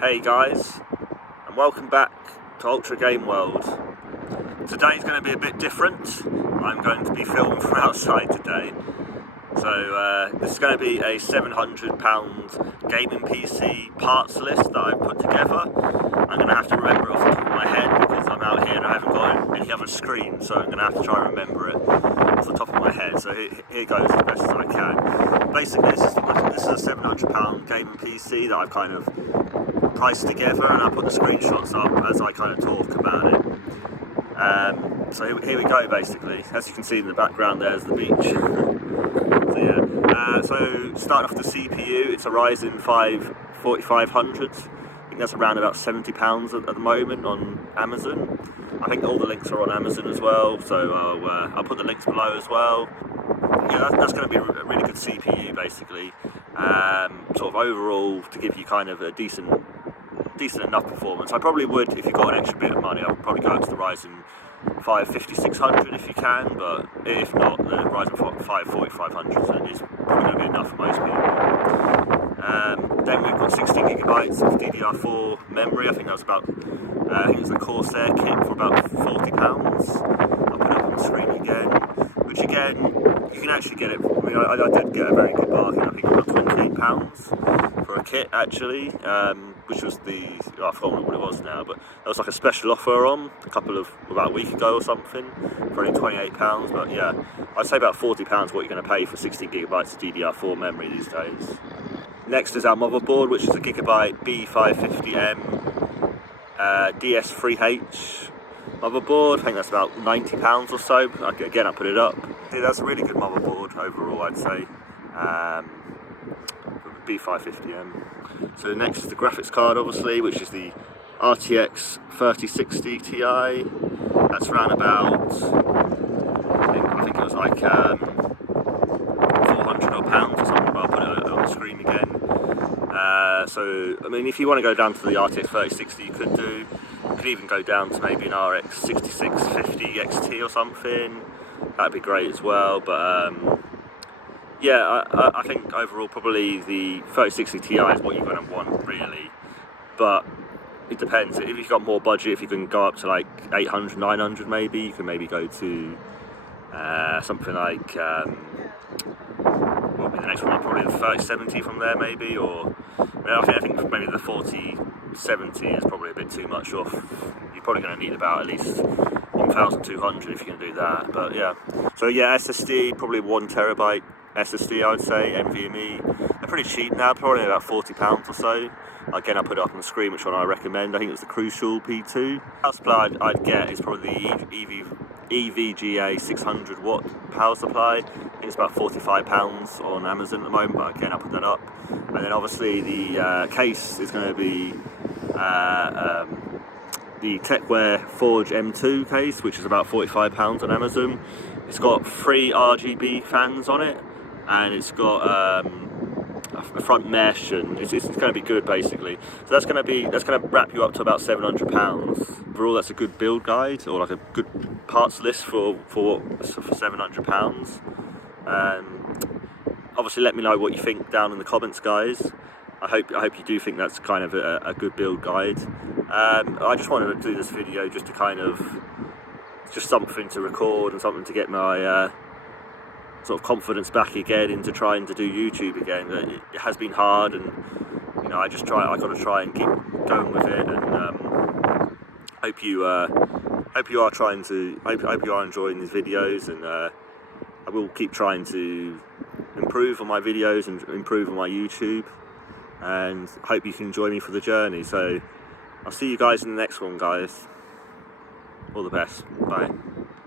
Hey guys, and welcome back to Ultra Game World. Today's going to be a bit different. I'm going to be filming from outside today. So this is going to be a £700 gaming PC parts list that I've put together. I'm going to have to remember it off the top of my head because I'm out here and I haven't got any other screen, so I'm going to have to try and remember it off the top of my head. So here goes as best as I can. Basically this is a £700 gaming PC that I've kind of priced together, and I put the screenshots up as I kind of talk about it. So here we go. Basically, as you can see in the background, there's the beach. So yeah. So starting off the CPU, it's a Ryzen 5 4500. I think that's around about £70 at the moment on Amazon. I think all the links are on Amazon as well, so I'll put the links below as well. Yeah, that's going to be a really good CPU basically. Sort of overall to give you kind of a decent enough performance. I probably would, if you got an extra bit of money, I would probably go to the Ryzen 5 5600 if you can, but if not, the Ryzen 5 4500 is probably going to be enough for most people. Then we've got 16GB of DDR4 memory. I think that was about, I think it was a Corsair kit for about £40. I'll put it up on the screen again, which again, you can actually get it. I mean, I did get a very good bargain. I think about £28 for a kit actually, which was I forgot what it was now, but there was like a special offer on about a week ago or something for only £28. But yeah, I'd say about £40 what you're going to pay for 16GB of DDR4 memory these days. Next is our motherboard, which is a Gigabyte B550M DS3H motherboard. I think that's about £90 or so. Again, I put it up. Yeah, that's a really good motherboard overall, I'd say. B550M. So next is the graphics card, obviously, which is the RTX 3060 Ti. That's around about, I think it was like £400 or something, but I'll put it on the screen again. So, I mean, if you want to go down to the RTX 3060, you could do. You could even go down to maybe an RX 6650 XT or something. That'd be great as well, but yeah, I think overall probably the 3060 Ti is what you're going to want really, but it depends. If you've got more budget, if you can go up to like 800, 900 maybe, you can maybe go to something like, what would be the next one up, probably the 3070 from there maybe, or I think maybe the 4070 is probably a bit too much off. You're probably going to need about at least 1200 if you can do that, but yeah. So yeah, SSD, probably 1TB SSD, I would say, NVMe. They're pretty cheap now, probably about £40 or so. Again, I'll put it up on the screen which one I recommend. I think it's the Crucial P2. Power supply I'd get is probably the Evga 600 watt power supply. I think it's about £45 on Amazon at the moment, but again, I'll put that up. And then obviously the case is going to be the Tecware Forge M2 case, which is about £45 on Amazon. It's got 3 RGB fans on it, and it's got a front mesh, and it's going to be good basically. So that's going to wrap you up to about £700. Overall, that's a good build guide, or like a good parts list for £700. Obviously, let me know what you think down in the comments, guys. I hope you do think that's kind of a good build guide. I just wanted to do this video just to kind of, just something to record and something to get my sort of confidence back again into trying to do YouTube again. It has been hard, and you know, I got to try and keep going with it, and hope you are enjoying these videos, and I will keep trying to improve on my videos and improve on my YouTube, and hope you can join me for the journey. So I'll see you guys in the next one, guys. All the best. Bye.